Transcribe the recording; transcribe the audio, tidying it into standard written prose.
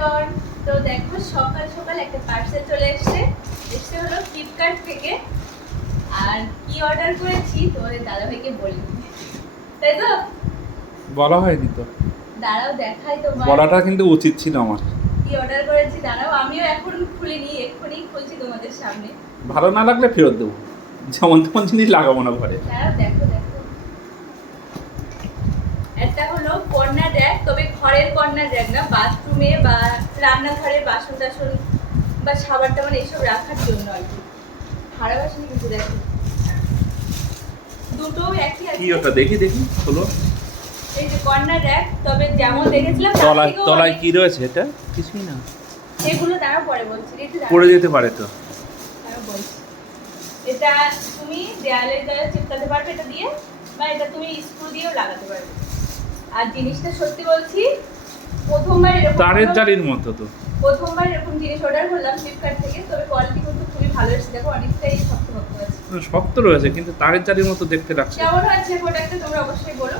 Everyone, তো দেখো সকাল সকাল একটা পার্সেল চলে এসছে হলো ফ্লিপকার্ট থেকে। আর কি অর্ডার করেছি তোমাদের দাদাভাইকে বলিনি, তাই তো? বলা হয়নি তো। দাঁড়াও দেখাই তোমার। বলাটা কিন্তু উচিত ছিল আমার। কি অর্ডার করেছি দাঁড়াও, আমিও এখন খুলিনি, এক্ষুনি খুলছি তোমাদের সামনে। ভালো না লাগলে ফেরত দেবো, যেমন তেমন জিনিস লাগাবো না ঘরে। দাঁড়াও দেখো দেখো, একটা হলো কর্নার র্যাক, তবে ঘরের কর্নার র্যাক না, বাথরুমে বা রান্নাঘরে বাসন টাসন বা খাবার টাবার এইসব রাখার জন্য আর কি। খারাপ আসেনি কিন্তু দেখো, দুটো একই আছে। কি ওটা দেখি দেখি হলো। এই যে কর্নার র্যাক, তবে যেমন দেখেছিলাম তার তলায় থেকেও তলায় অনেক- কি রয়েছে এটা? কিছুই না, এগুলো দাঁড়াও পরে বলছি, একটু দাঁড়াও। পড়ে যেতে পারে তো। দাঁড়াও বলছি। এটা তুমি দেয়ালে দেয়ালে চিপকাতে পারবে এটা দিয়ে, বা এটা তুমি স্ক্রু দিয়েও লাগাতে পারবে। আর জিনিসটা সত্যি বলছি, প্রথমবার এরকম তারের কোনো- জালির মতো তো। প্রথমবার এরকম জিনিস অর্ডার করলাম ফ্লিপকার্ট থেকে, তবে কোয়ালিটি কিন্তু খুবই ভালো এসেছে। দেখো অনেকটাই শক্ত আছে। শক্ত রয়েছে কিন্তু তারের জালির মতো দেখতে লাগছে। কেমন হয়েছে প্রোডাক্টটা তোমরা অবশ্যই বলো।